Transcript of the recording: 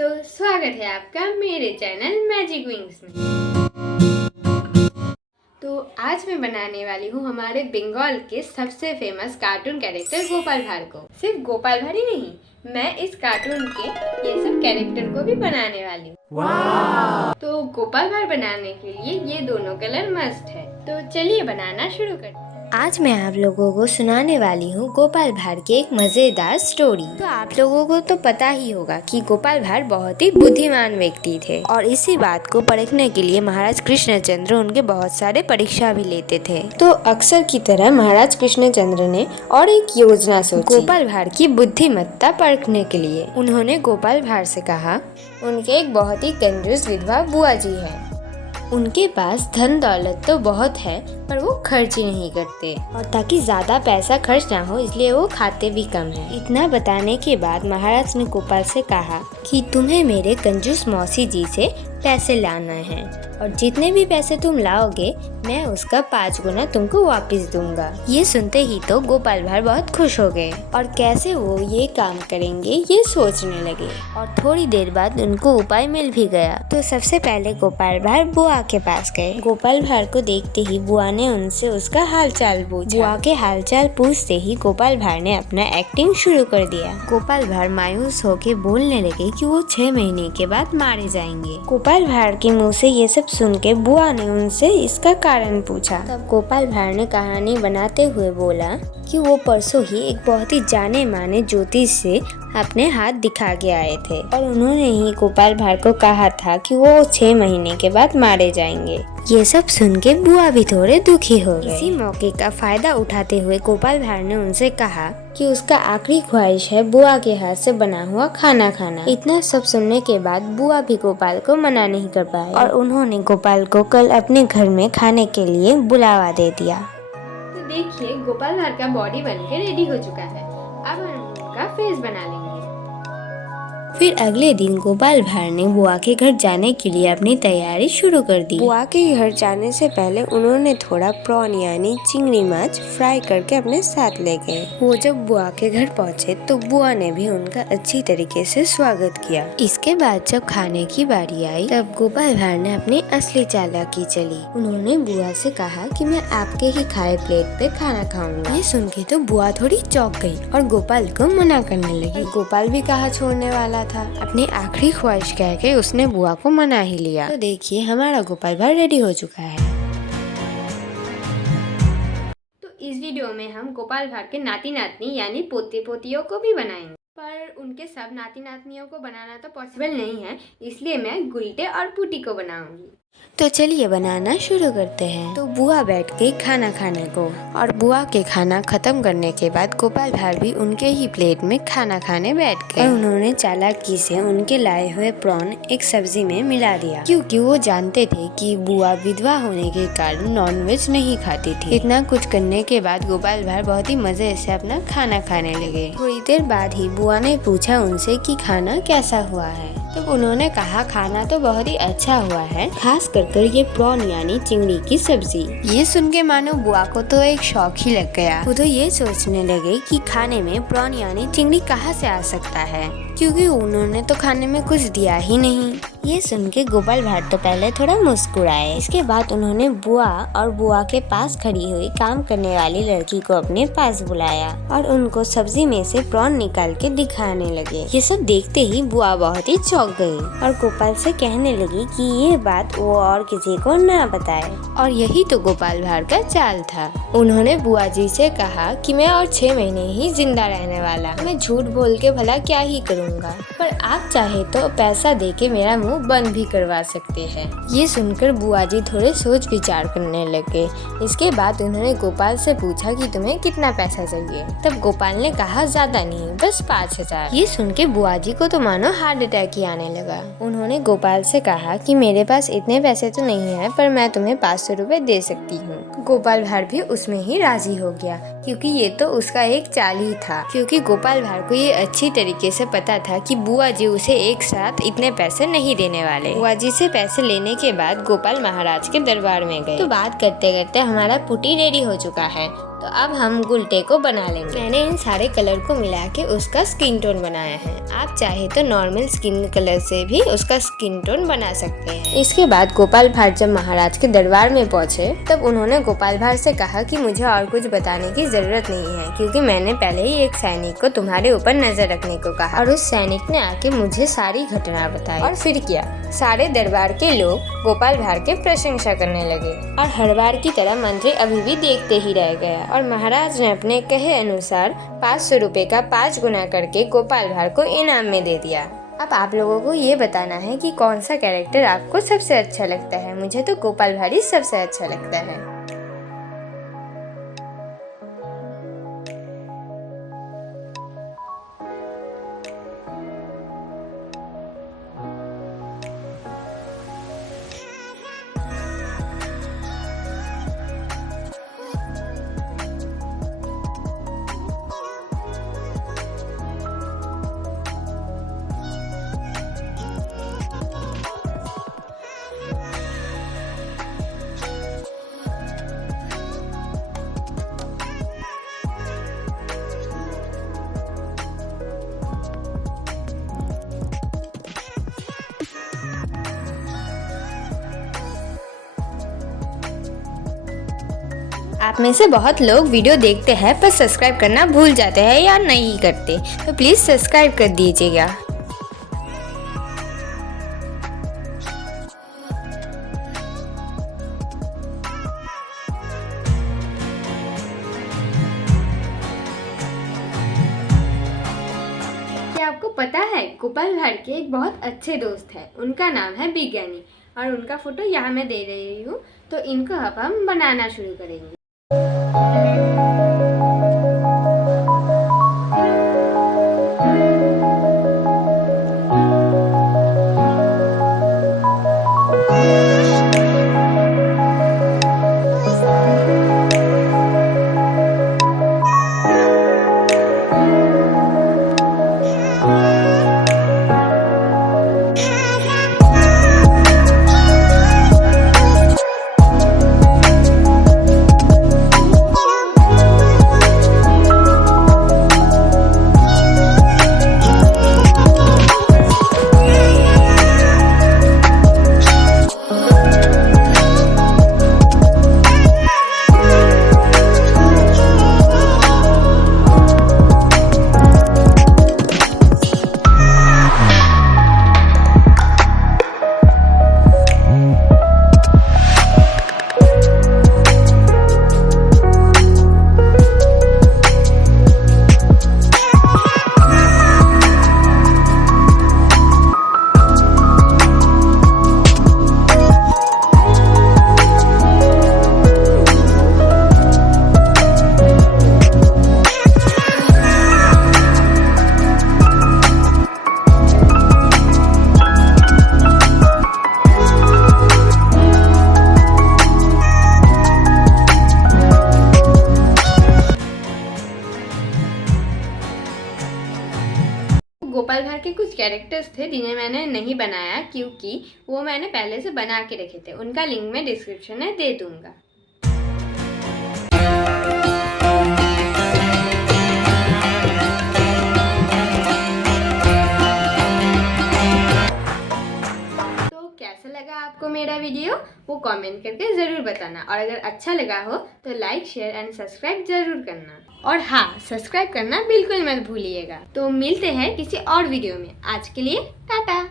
दोस्तों, स्वागत है आपका मेरे चैनल मैजिक विंग्स में। तो आज मैं बनाने वाली हूँ हमारे बंगाल के सबसे फेमस कार्टून कैरेक्टर गोपाल भाड़ को। सिर्फ गोपाल भाड़ ही नहीं, मैं इस कार्टून के ये सब कैरेक्टर को भी बनाने वाली हूँ। वाह! तो गोपाल भाड़ बनाने के लिए ये दोनों कलर मस्ट है। तो चलिए बनाना शुरू करते हैं। आज मैं आप लोगों को सुनाने वाली हूँ गोपाल भाड़ की एक मज़ेदार स्टोरी। तो आप लोगों को तो पता ही होगा कि गोपाल भाड़ बहुत ही बुद्धिमान व्यक्ति थे और इसी बात को परखने के लिए महाराज कृष्णचंद्र उनके बहुत सारे परीक्षा भी लेते थे। तो अक्सर की तरह महाराज कृष्णचंद्र ने और एक योजना सोची गोपाल भाड़ की बुद्धिमत्ता परखने के लिए। उन्होंने गोपाल भाड़ से कहा, उनके एक बहुत ही कंजूस विधवा बुआ जी है, उनके पास धन दौलत तो बहुत है पर वो खर्च ही नहीं करते और ताकि ज्यादा पैसा खर्च ना हो इसलिए वो खाते भी कम है। इतना बताने के बाद महाराज ने गोपाल से कहा कि तुम्हें मेरे कंजूस मौसी जी से पैसे लाना है और जितने भी पैसे तुम लाओगे मैं उसका 5 गुना तुमको वापस दूंगा। ये सुनते ही तो गोपाल भाड़ बहुत खुश हो गए और कैसे वो ये काम करेंगे ये सोचने लगे और थोड़ी देर बाद उनको उपाय मिल भी गया। तो सबसे पहले गोपाल भाड़ बुआ के पास गए। गोपाल भाड़ को देखते ही बुआ ने उनसे उसका हालचाल पूछा। बुआ के हालचाल पूछते ही गोपाल भाड़ ने अपना एक्टिंग शुरू कर दिया। गोपाल भाड़ मायूस होकर बोलने लगे कि वो 6 महीने के बाद मारे जाएंगे। गोपाल भाड़ के मुंह से ये सब सुन के बुआ ने उनसे इसका कारण पूछा। तब गोपाल भाड़ ने कहानी बनाते हुए बोला कि वो परसों ही एक बहुत ही जाने माने ज्योतिष से अपने हाथ दिखा के आए थे और उन्होंने ही गोपाल भाड़ को कहा था कि वो 6 महीने के बाद मारे जाएंगे। ये सब सुन के बुआ भी थोड़े दुखी हो गए। इसी मौके का फायदा उठाते हुए गोपाल भाड़ ने उनसे कहा कि उसका आखिरी ख्वाहिश है बुआ के हाथ से बना हुआ खाना खाना। इतना सब सुनने के बाद बुआ भी गोपाल को मना नहीं कर पाए और उन्होंने गोपाल को कल अपने घर में खाने के लिए बुलावा दे दिया। तो देखिए, गोपाल भाड़ का बॉडी बनके रेडी हो चुका है। अब हम उनका फेस बना लेंगे। फिर अगले दिन गोपाल भाड़ ने बुआ के घर जाने के लिए अपनी तैयारी शुरू कर दी। बुआ के घर जाने से पहले उन्होंने थोड़ा प्रॉन यानी चिंगड़ी माछ फ्राई करके अपने साथ ले गए। वो जब बुआ के घर पहुँचे तो बुआ ने भी उनका अच्छी तरीके से स्वागत किया। इसके बाद जब खाने की बारी आई तब गोपाल भाड़ ने अपनी असली चालाकी चली। उन्होंने बुआ से कहा कि मैं आपके ही खाए प्लेट पे खाना खाऊंगा। ये सुन के तो बुआ थोड़ी चौंक गई और गोपाल को मना करने लगी। गोपाल भी कहा छोड़ने वाला था। अपनी आखिरी ख्वाहिश कह के उसने बुआ को मना ही लिया। तो देखिए, हमारा गोपाल भाड़ रेडी हो चुका है। तो इस वीडियो में हम गोपाल भाड़ के नाती नातनी यानी पोते पोतियों को भी बनाएंगे, पर उनके सब नाती नातनियों को बनाना तो पॉसिबल नहीं है, इसलिए मैं गुलटे और पुटी को बनाऊंगी। तो चलिए बनाना शुरू करते हैं। तो बुआ बैठ गई खाना खाने को और बुआ के खाना खत्म करने के बाद गोपाल भाड़ भी उनके ही प्लेट में खाना खाने बैठ गए और उन्होंने चालाकी से उनके लाए हुए प्रॉन एक सब्जी में मिला दिया, क्योंकि वो जानते थे कि बुआ विधवा होने के कारण नॉनवेज नहीं खाती थी। इतना कुछ करने के बाद गोपाल भाड़ बहुत ही मजे से अपना खाना खाने लगे। थोड़ी देर बाद ही बुआ ने पूछा उनसे कि खाना कैसा हुआ है। तब उन्होंने कहा खाना तो बहुत ही अच्छा हुआ है, खास कर ये प्रॉन यानी चिंगड़ी की सब्जी। ये सुन के मानो बुआ को तो एक शौक ही लग गया। वो तो ये सोचने लगे कि खाने में प्रॉन यानी चिंगड़ी कहाँ से आ सकता है, क्योंकि उन्होंने तो खाने में कुछ दिया ही नहीं। ये सुन के गोपाल भाड़ तो पहले थोड़ा मुस्कुराए। इसके बाद उन्होंने बुआ और बुआ के पास खड़ी हुई काम करने वाली लड़की को अपने पास बुलाया और उनको सब्जी में से प्रॉन निकाल के दिखाने लगे। ये सब देखते ही बुआ बहुत ही चौंक गई और गोपाल से कहने लगी कि ये बात वो और किसी को ना बताए। और यही तो गोपाल भाड़ का चाल था। उन्होंने बुआ जी से कहा कि मैं और 6 महीने ही जिंदा रहने वाला, मैं झूठ बोल के भला क्या ही करूँगा, पर आप चाहे तो पैसा दे के मेरा मुंह बंद भी करवा सकते हैं। ये सुनकर बुआ जी थोड़े सोच विचार करने लगे। इसके बाद उन्होंने गोपाल से पूछा कि तुम्हें कितना पैसा चाहिए। तब गोपाल ने कहा ज्यादा नहीं, बस 5,000। ये सुन के बुआ जी को तो मानो हार्ट अटैक ही आने लगा। उन्होंने गोपाल से कहा कि मेरे पास इतने पैसे तो नहीं है, पर मैं तुम्हें 500 रुपए दे सकती हूँ। गोपाल भाड़ भी उसमें ही राजी हो गया, क्योंकि ये तो उसका एक चाल ही था। क्योंकि गोपाल भाड़ को ये अच्छी तरीके से पता था कि बुआ जी उसे एक साथ इतने पैसे नहीं देने वाले। बुआ जी से पैसे लेने के बाद गोपाल महाराज के दरबार में गए। तो बात करते करते हमारा पुटी रेडी हो चुका है। तो अब हम गुलटे को बना लेंगे। मैंने इन सारे कलर को मिला के उसका स्किन टोन बनाया है। आप चाहे तो नॉर्मल स्किन कलर से भी उसका स्किन टोन बना सकते हैं। इसके बाद गोपाल भाट जब महाराज के दरबार में पहुंचे तब उन्होंने गोपाल भाट से कहा कि मुझे और कुछ बताने की जरूरत नहीं है, क्योंकि मैंने पहले ही एक सैनिक को तुम्हारे ऊपर नजर रखने को कहा। और उस सैनिक ने आके मुझे सारी घटना बताई। और फिर क्या, सारे दरबार के लोग गोपाल भाट की प्रशंसा करने लगे और हर बार की तरह मंत्री अभी भी देखते ही रह गया। और महाराज ने अपने कहे अनुसार 500 रुपए का 5 गुना करके गोपाल भाट को इनाम में दे दिया। अब आप लोगों को ये बताना है कि कौन सा कैरेक्टर आपको सबसे अच्छा लगता है। मुझे तो गोपाल भाट ही सबसे अच्छा लगता है। आप में से बहुत लोग वीडियो देखते हैं पर सब्सक्राइब करना भूल जाते हैं या नहीं करते, तो प्लीज़ सब्सक्राइब कर दीजिएगा। क्या आपको पता है गोपाल भाट के एक बहुत अच्छे दोस्त हैं, उनका नाम है विज्ञानी और उनका फोटो यहाँ मैं दे रही हूँ। तो इनको अब हम बनाना शुरू करेंगे। गोपाल भाट के कुछ कैरेक्टर्स थे जिन्हें मैंने नहीं बनाया, क्योंकि वो मैंने पहले से बना के रखे थे। उनका लिंक मैं डिस्क्रिप्शन में दे दूंगा। तो कैसा लगा आपको मेरा वीडियो, वो कमेंट करके ज़रूर बताना। और अगर अच्छा लगा हो तो लाइक, शेयर एंड सब्सक्राइब ज़रूर करना। और हाँ, सब्सक्राइब करना बिल्कुल मत भूलिएगा। तो मिलते हैं किसी और वीडियो में। आज के लिए टाटा।